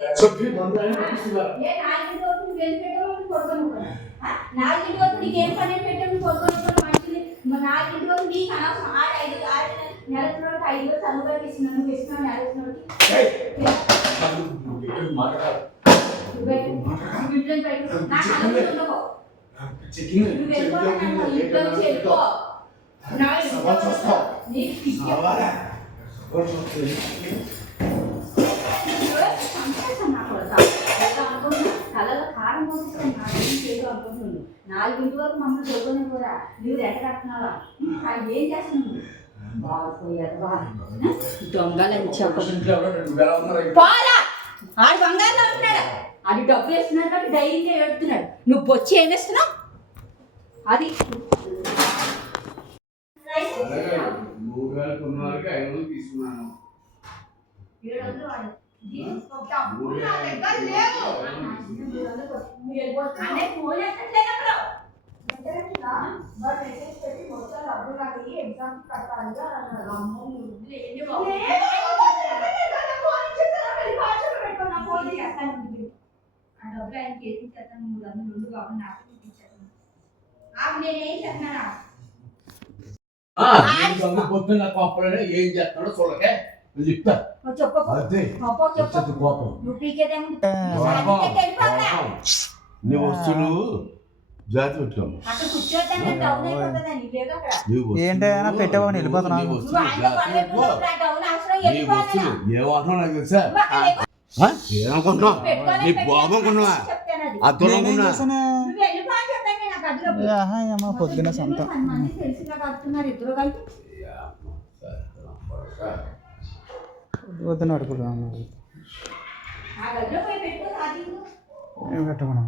చెప్పి మందు ఏ నాలుగు రోజులు వెళ్ళిపెట్టమని కొడుకునుకున్నా నాలుగు రోజులు నీకేం పని పెట్టమని కొడుకునుకున్న మనుషులు నాలుగు రోజులు నీకు అనవసరం ఆరు నెలకి 5 రోజులు చదువుగా ఇస్తున్నాను నువ్వు ఇస్తున్నావు కళ్ళలో కారం పోతున్నాను అనుకుంటున్నాను 4 వరకు మమ్మల్ని చదువుకునే కూడా నువ్వు ఎక్కడ కడుతున్నావా ఏం చేస్తున్నావు దొంగలని పోరా ఆడు బంగారులో ఉంటున్నాడు అది డబ్బులు వేస్తున్నాడు కాబట్టి ధైర్యంగా ఏడుతున్నాడు నువ్వు బొచ్చి ఏం వేస్తున్నావు అది తీసుకున్నాను పొద్దున్న కోపలే ఏం చేస్తున్నాడో చూడకే చెప్తా కోపం నీ వస్తువులు జాతి పెట్టుకోము ఏంటైనా పెట్టావని వెళ్ళిపోతున్నా ఏమంటున్నావు నాకు తెలుసా ఏమనుకుంటున్నావు నీ బాబు అనుకున్నావా అర్థం అనుకున్నా పొద్దున సంత పొద్దున అడుగుతున్నాను పెట్టమన్నా